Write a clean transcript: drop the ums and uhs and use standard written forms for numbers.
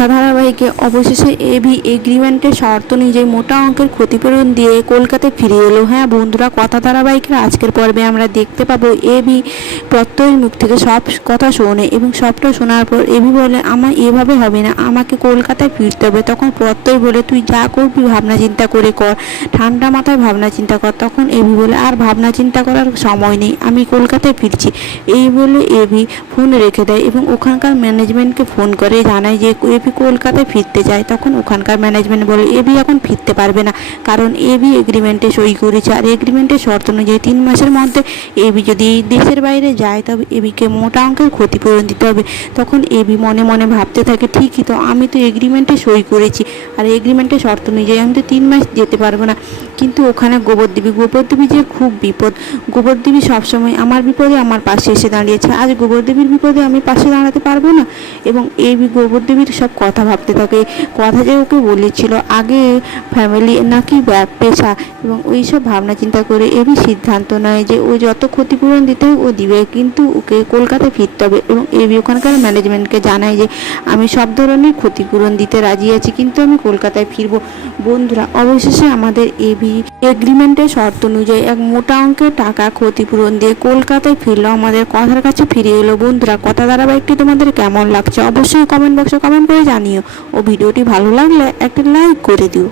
কথা ধারাবাহিকে অবশেষে এবি এগ্রিমেন্টের শর্ত অনুযায়ী মোটা অঙ্কের ক্ষতিপূরণ দিয়ে কলকাতায় ফিরে এলো। হ্যাঁ বন্ধুরা, কথা ধারাবাহিকের আজকের পর্বে আমরা দেখতে পাবো এবি প্রত্যয়ের মুখ থেকে সব কথা শোনে এবং সবটা শোনার পর এবি বলে আমার এভাবে হবে না, আমাকে কলকাতায় ফিরতে হবে। তখন প্রত্যয় বলে তুই যা করবি ভাবনা চিন্তা করে কর, ঠান্ডা মাথায় ভাবনা চিন্তা কর। তখন এবি বলে আর ভাবনা চিন্তা করার সময় নেই, আমি কলকাতায় ফিরছি। এই বলে এবি ফোন রেখে দেয় এবং ওখানকার ম্যানেজমেন্টকে ফোন করে জানায় যে এবি কলকাতায় ফিরতে চায়। তখন ওখানকার ম্যানেজমেন্ট বলে এবি এখন ফিরতে পারবে না, কারণ এবি এগ্রিমেন্টে সই করেছে আর এগ্রিমেন্টের শর্ত অনুযায়ী 3 মাসের মধ্যে এবি যদি দেশের বাইরে যায় তবে এবিকে মোটা অঙ্কের ক্ষতিপূরণ দিতে হবে। তখন এবি মনে মনে ভাবতে থাকে ঠিকই তো, আমি তো এগ্রিমেন্টে সই করেছি আর এগ্রিমেন্টের শর্ত অনুযায়ী আমি তো 3 মাস যেতে পারবো না। কিন্তু ওখানে গোবরদেবী যে খুব বিপদ, গোবরদেবী সবসময় আমার বিপদে আমার পাশে এসে দাঁড়িয়েছে, আজ গোবরদেবীর বিপদে আমি পাশে দাঁড়াতে পারবো না। এবং এই গোবরদেবীর সব কথা ভাবতে থাকে, কথা যে ওকে বলেছিল আগে ফ্যামিলি নাকি পেশা, এবং ওই সব ভাবনা চিন্তা করে এবি সিদ্ধান্ত নেয় যে ও যত ক্ষতিপূরণ দিতে ও দিবে, কিন্তু ওকে কলকাতায় ফিরতে হবে। এবং এবি ওখানকার ম্যানেজমেন্টকে জানায় যে আমি সব ধরনের ক্ষতিপূরণ দিতে রাজি আছি, কিন্তু আমি কলকাতায় ফিরবো। বন্ধুরা, অবশেষে আমাদের এবি এগ্রিমেন্টের শর্ত অনুযায়ী এক মোটা অঙ্কের টাকা ক্ষতিপূরণ দিয়ে কলকাতায় ফিরলো, আমাদের কথার কাছে ফিরে এলো। বন্ধুরা, কথা ধারাবাহিকটি তোমাদের কেমন লাগছে অবশ্যই কমেন্ট বক্সে কমেন্ট করে জানিও ও ভিডিওটি ভালো লাগলে একটা লাইক করে দিও।